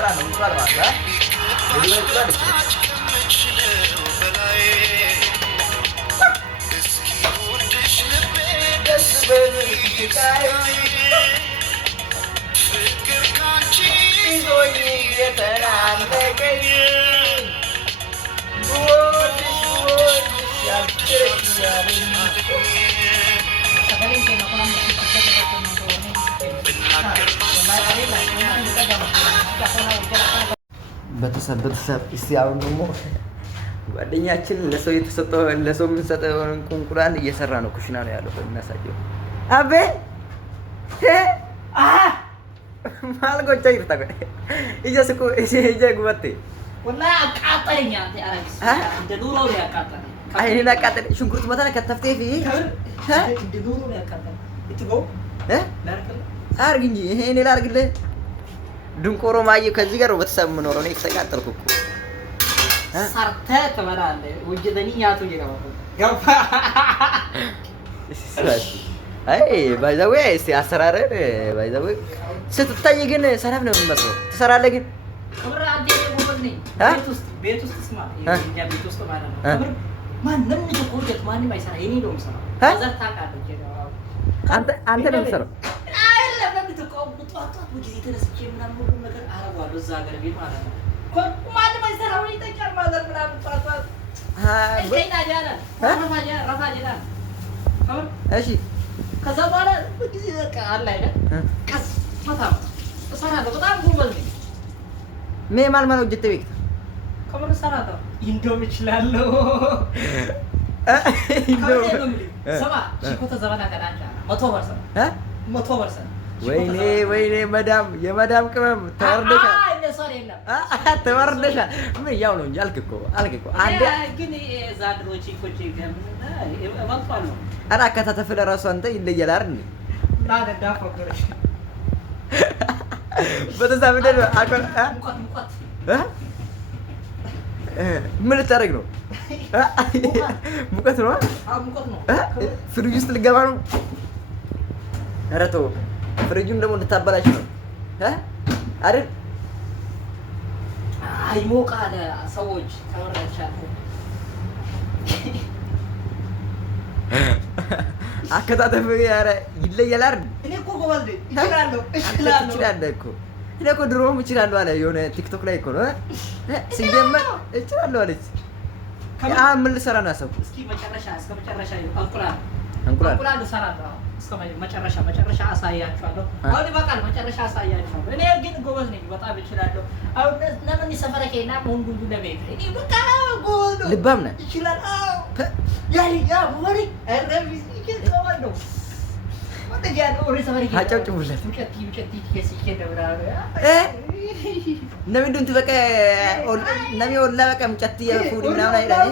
እየሰራ ነው እንቁላል ማለት ነው። ወዲህ እንቁላል እኮ ቤተሰብ እስቲ አሁን ደግሞ ጓደኛችን ለሰው የተሰጠው ለሰው የምንሰጠው እንቁላል እየሰራ ነው። ኩሽና ነው ያለው በሚያሳየው አቤ ማልጎቻ ይርታቀ እየስኩ እጄ ጉበቴ ወላሂ አቃጠለኝ። አንተ አረግስ እንደ ኑሮ ነው ያቃጠለኝ። አይኔን አቃጠለኝ። ሽንኩርት መታነ ከተፍቴ ፊ እንደ ኑሮ ነው ያቃጠለኝ። እትጎ ላርክልህ አርግ እንጂ ይሄ እኔ ላርግልህ። ድንቆሮ ማየ ከዚህ ጋር ቤተሰብ የምኖረው እኔ ተቃጠልኩ እኮ ሰርተህ ትበላለህ። ወጀደኒ ያቱ ይገባው ገባ አይ ባይዛዌ እስቲ አሰራር ባይዛዌ ስትታይ ግን ሰላም ነው የምመስለው። ትሰራለህ ግን ከብር አንዴ ጎበዝ ነኝ። ቤት ውስጥ ስማ የኛ ቤት ውስጥ ማለት ነው። ከብር ማንም ይቆየት ማንም አይሰራ የኔ ነው የምሰራው። አዛር ታውቃለህ ጀራው አንተ ነው የምሰራው አይደለም። በምትቆም ጧጧት ወዲህ ተነስቼ ምናምን ሁሉ ነገር አረጋለሁ እዛ ሀገር ቤት ማለት ነው። ማንም አይሰራው ይጠጫል ማለት ምናምን ጧጧት አይና ጃላ ረፋ እሺ ከዛ በኋላ በጊዜ በቃ አለ አይደል ቀስ ፈታ እሰራለሁ። በጣም ጎበዝ ነኝ። ማል ማል ወጀተ ቤት ከምን እሰራለሁ? ኢንዶም እችላለሁ። ኢንዶም ሰማ ቺኮተ ዘመና ቀዳጫ 100% ወይኔ መዳም የመዳም ቅመም ተወርደሻል። እንደሱ አይደለም ተወርደሻል። ምን ያው ነው እንጂ አልክ እኮ አንዴ ግን ዛድሮ ቺኮቼ ገምና እባክዋል ነው አራ አከታተፍ ለራሱ አንተ ይለያል አይደል? ላደዳ ፎክረሽ በተዛም እንደው አቆን ሙቀት ምን ልታረግ ነው? ሙቀት ነው። ሙቀት ነው። ፍሪጅ ውስጥ ልገባ ነው። ኧረ ተው ፍሪጁን ደግሞ እንድታበላሽ ነው አይደል? አይሞቃለ ሰዎች ተወራቻለሁ። አከታተፍ ያረ ይለያል አይደል? እኔ እኮ ጎበዝ ነኝ። እችላለሁ እኮ እኔ እኮ ድሮም እችላለሁ አለ የሆነ ቲክቶክ ላይ እኮ ነው ሲጀመር እችላለሁ አለች። ምን ልሰራ ነው ያሰብኩት? እስኪ እስከ መጨረሻ እንቁላል እሰራለሁ። እስከ መጨረሻ አሳያችኋለሁ። አሁን ይበቃል። መጨረሻ አሳያችኋለሁ። እኔ ግን ጎበዝ ነኝ። በጣም እችላለሁ። አሁን ለምን ይሰፈረከና ወንዱ ለቤት እኔ በቃ ጎበዝ ነው። ልባም ነህ። ይችላል። ያ ወሪ አረብስ ይከተዋል ነው ወደያ ነው ወሬ ሰፈረከ አጨብጭቡለት። ሙጨቲ ከሲከ ደብራ ነምን ዱንት በቃ ነሚ ወላ በቃ ሙጨቲ የፉዲ ምናምን አይደል?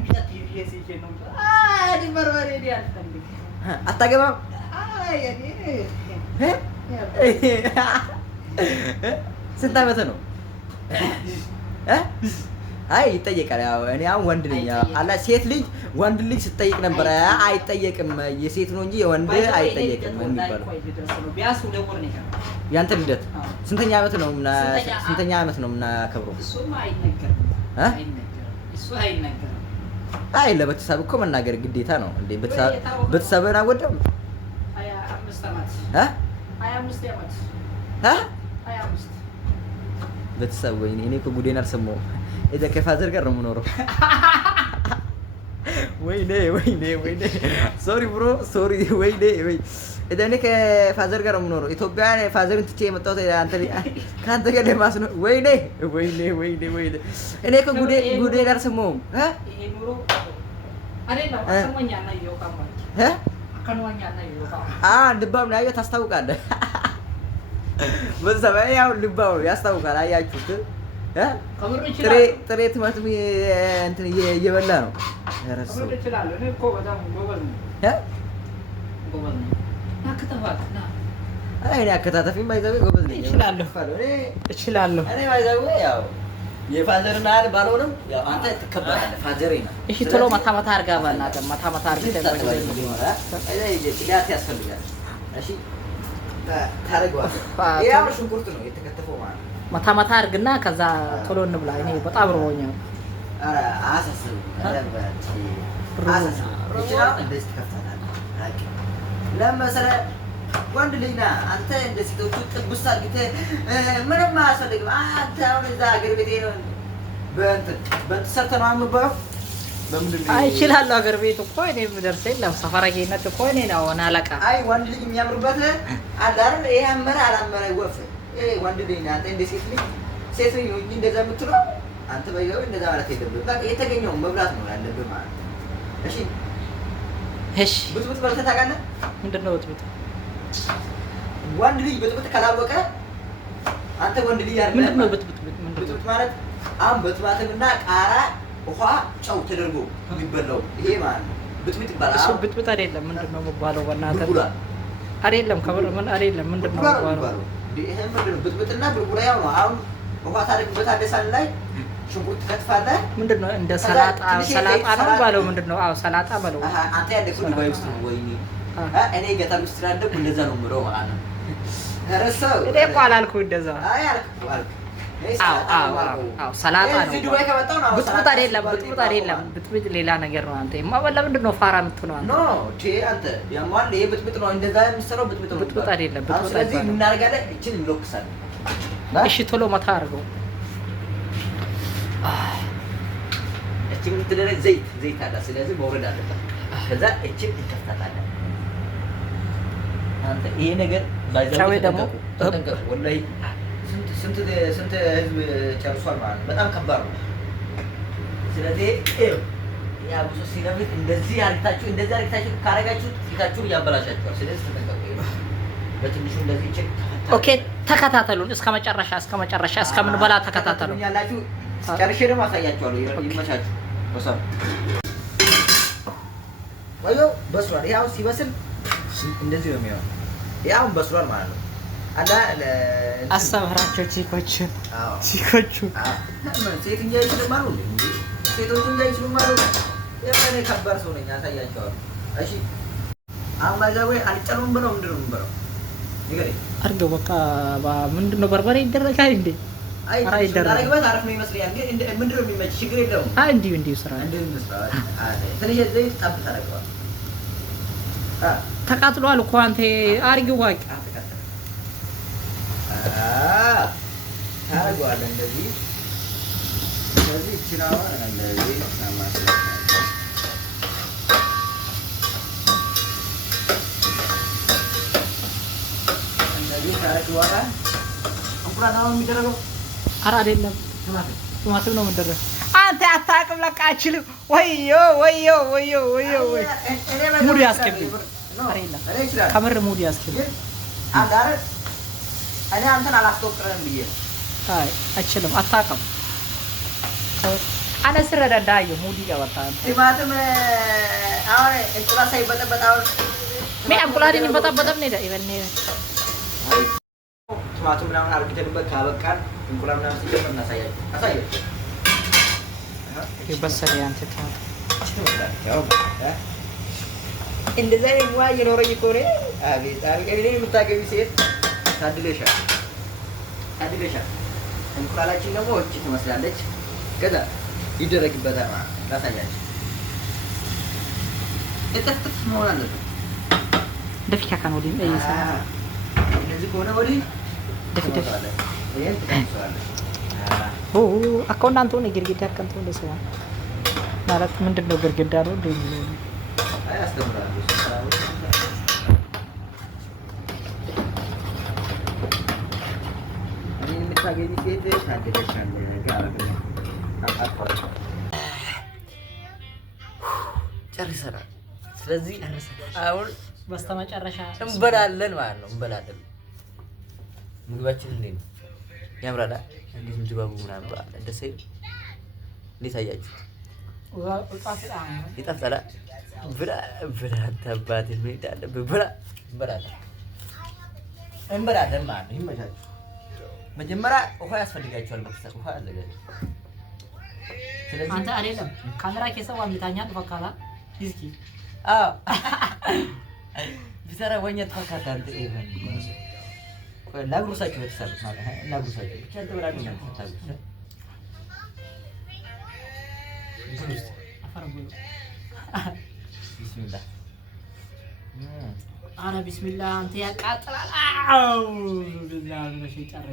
ሙጨቲ ከሲከ ነው በርበሬ ያልፈልግ አታገባም? ስንት ዓመት ነው? አይ ይጠየቃል። ያው እኔ አሁን ወንድ ነኝ አላ ሴት ልጅ ወንድ ልጅ ስትጠይቅ ነበር። አይጠየቅም የሴት ነው እንጂ የወንድ አይጠየቅም የሚባለው። ያንተ ልደት ስንተኛ ዓመት ነው? ስንተኛ ዓመት ነው የምናከብረው? እሱማ አይነገርም። እሱ አይነገርም። አይ ለቤተሰብ እኮ መናገር ግዴታ ነው እንዴ? ቤተሰብን አወደም 25 ዓመት 25 ዓመት 25 ቤተሰብ ወይኔ እኔ እኮ ጉዴን አልሰማሁም። እዛ ከፋዘር ጋር ነው የምኖረው። ወይኔ ሶሪ ብሮ ሶሪ ወይኔ እኔ ከፋዘር ጋር ነው የምኖረው። ኢትዮጵያ ፋዘርን ትቼ የመጣሁት ከአንተ ጋር ለማስ ነው። ወይኔ እኔ እኮ ጉዴን አልሰማሁም። ይሄ ኑሮ አይደለም አሰማኛ እና ይወቃ ማለት አከነዋኛ እና ይወቃ ልባም ነው ታስታውቃለህ። በዛ ያው ልባው ያስታውቃል። አያችሁት? ጥሬ ቲማቲም እንትን እየበላ ነው። ረሱ ይችላል። እኔ እኮ በጣም ጎበዝ ነኝ። እኔ አከታተፊም ባይዘው ጎበዝ ነኝ። እችላለሁ። እኔ ባይዘው ያው የፋዘርን አለ ባልሆንም ያው አንተ ትከበራለህ። ፋዘሬ ነው። እሺ ቶሎ ማታ አርጋ ባናገር ማታ አርጋ ጽዳት ያስፈልጋል። እሺ ታረጋዋለህ። ያው ሽንኩርት ነው የተከተፈው ማለት ነው። ማታ ማታ አድርግና ከዛ ቶሎ እንብላ። እኔ በጣም ርቦኛል። ኧረ አያሳስብም። ለምን መሰለህ ወንድ ልጅ ነህ አንተ። እንደ ሴቶቹ ጥብስ አድርገህ ምንም አያስፈልግም። አንተ አሁን እዛ ሀገር ቤት ነው በእንትን ሰርተህ ነው የምትበላው። በምንድን ነው እችላለሁ። ሀገር ቤት እኮ እኔ የምደርስ የለም። ሰፈረጌነት እኮ እኔ ነው አለቃ። አይ ወንድ ልጅ የሚያምርበት አለ አይደል? ይሄ አመረ አላመረ ወፍ ወንድ ልጅ ነህ አንተ። እንደ ሴት ልጅ ሆኜ እንደዛ የምትለው አንተ በይው እንደዛ ማለት የለብህም። በቃ የተገኘውን መብላት ነው ያለብህ ማለት ነው። እሺ ብጥብጥ በልተህ ታውቃለህ? ምንድን ነው ብጥብጥ? ወንድ ልጅ ብጥብጥ ካላወቀ አንተ ወንድ ልጅ አይደለም። ምንድን ነው ብጥብጥ? ብጥብጥ ማለት አሁን በትማትምና ቃራ ውሃ ጨው ተደርጎ የሚበላው ይሄ ማለት ነው ብጥብጥ ይባላል። እሱ ብጥብጥ አይደለም። ምንድን ነው የሚባለው? በእናትህ አይደለም። ከብር ምን አይደለም። ምንድን ነው የሚባለው? ይሄ ምንድን ነው? ብጥብጥና ብርቡራ ያው ነው። አሁን ውሃ ታደርግበታለህ፣ ሳል ላይ ሽንኩርት ትከትፋለህ። ምንድን ነው እንደ ሰላጣ ነው ባለው። ምንድን ነው? አዎ ሰላጣ ባለው። አንተ ያደግኩት ዱባይ ውስጥ ነው። ወይኔ እኔ ገጠር ውስጥ ስላደግኩ እንደዛ ነው የምለው ማለት ነው። ረሳው እኔ እኮ አላልኩህ እንደዛ። አይ አልኩህ። አዎ ሰላጣ ነው። ብጥብጥ አይደለም። ብጥብጥ አይደለም። ብጥብጥ ሌላ ነገር ነው። አንተ የማበላ ምንድን ነው ፋራ የምትሆነው አንተ? ኖ አንተ ያማል። ይሄ ብጥብጥ ነው። እንደዛ የምትሰራው ብጥብጥ ነው። ብጥብጥ አይደለም። ስለዚህ ምን እናደርጋለን? እቺን እንሎክሳለን። እሺ ቶሎ መታ አድርገው። እቺን የምትደረግ ዘይት አለ። ስለዚህ መውረድ አለበት። ከዛ እቺን እንከፍታታለን። አንተ ይሄ ነገር ጫዌ ደግሞ ተጠንቀቁ። ወላሂ ስንት ህዝብ ጨርሷል ማለት ነው። በጣም ከባድ ነው። ስለዚህ ያ ብዙ ሲነብት እንደዚህ አርግታችሁ ካረጋችሁ ፊታችሁን እያበላሻችኋል። ስለዚህ ተጠንቀቁ። በትንሹ እንደዚህ ቼክ ኦኬ። ተከታተሉን እስከ መጨረሻ እስከምንበላ ተከታተሉ። ያላችሁ ጨርሼ ደግሞ አሳያችኋለሁ። ይመቻችሁ። በሰም ወዮ በስሏል። ያው ሲበስል እንደዚህ ነው የሚሆነው። ያው በስሏል ማለት ነው። አሳብራቸው ቺኮቹ ሴት እንጂ አይችልም አሉ እንዴ? ሴቶች እንጂ አይችልም አሉ። የኔ ከባድ ሰው ነኝ፣ አሳያቸዋለሁ። እሺ አሁን ባይዛዌ አልጨሩም ብለው ምንድን ነው የምንበለው? ንገረኝ አድርገው በቃ ምንድን ነው በርበሬ ይደረጋል እንዴ? አይ ይደረጋል። አሪፍ ነው ይመስለኛል። ግን ምንድን ነው የሚመች? ችግር የለውም። አይ እንዲሁ ስራ ትንሽ ዘይት ጠብ ታደርገዋል። ተቃጥሏል እኮ አንተ አድርጊው ዋቂ ታደርገዋለህ እንደዚህ። ስለዚህ ይችላል እንደዚህ እንደዚህ ታደርግ በኋላ እንቁላል ነው የሚደረገው። ኧረ አይደለም ቲማቲም ነው የሚደረገው። አንተ አታውቅም ለካ አችልም። ወዮ ሙድ ያስከብኝ። ከምር ሙድ ያስከብኝ። እኔ አንተን አላስቶቅረንም ብዬ አይ አችልም። አታውቅም አነ ስረዳዳ ሙድ ይገባታ። ቲማቲም አሁን እንቁላል ሳይበጠበጥ አሁን እንቁላልን ይበጠበጥም ነው ይበኔ ቲማቲም ምናምን አርግተንበት ካበቃን እንቁላል ምናምን ሲጀምር እናሳያለን። አሳያችሁ ይበሰለ አንተ ያው እንደዛ ነው የኖረኝ እኮ ነው። አቤት እኔ የምታገቢ ሴት ታድለሻል። እንቁላላችን ደግሞ እቺ ትመስላለች። ከዛ ይደረግበታል ማለት ነው። ላሳያችሁ። እጥፍጥፍ መሆን አለበት። ደፊካ ካን ወዲህ እንደዚህ ከሆነ ወዲህ ደፊ አካውንት ነው ግርግዳ አካውንት ነው ሰው ማለት ምንድነው? ግርግዳ ነው እንዴ? አይ አስተምራለሁ። እኔ የምታገቢ ሴት ታድለሻል። ጨርሰናል። ስለዚህ አሁን በስተመጨረሻ እንበላለን ማለት ነው። እንበላለን። ምግባችን እንዴት ነው? ያምራል። እንዴት ምጅባቡ ምናምን በአለ ደስ ይላል። እንዴት አያችሁት? ይጣፍጣል። ብላ ተባት ይሄዳል። ብላ እንበላለን ማለት ነው። ይመቻችሁ። መጀመሪያ ውሃ ያስፈልጋችኋል። በክሰል ውሃ አዘጋጁ። ስለዚህ አንተ አይደለም ካሜራ ከሰው አምልታኛል ፈካላ ይዝኪ ቢሰራ ወኛ ተፈካታ አንተ ላጉርሳችሁ በተሰሩት ማለት ላጉርሳችሁ ብቻ ተወራዱ ነው ታጉርሳ ቢስሚላህ አረ ቢስሚላህ አንተ ያቃጥላል አው ቢስሚላህ ነው ሸይጣን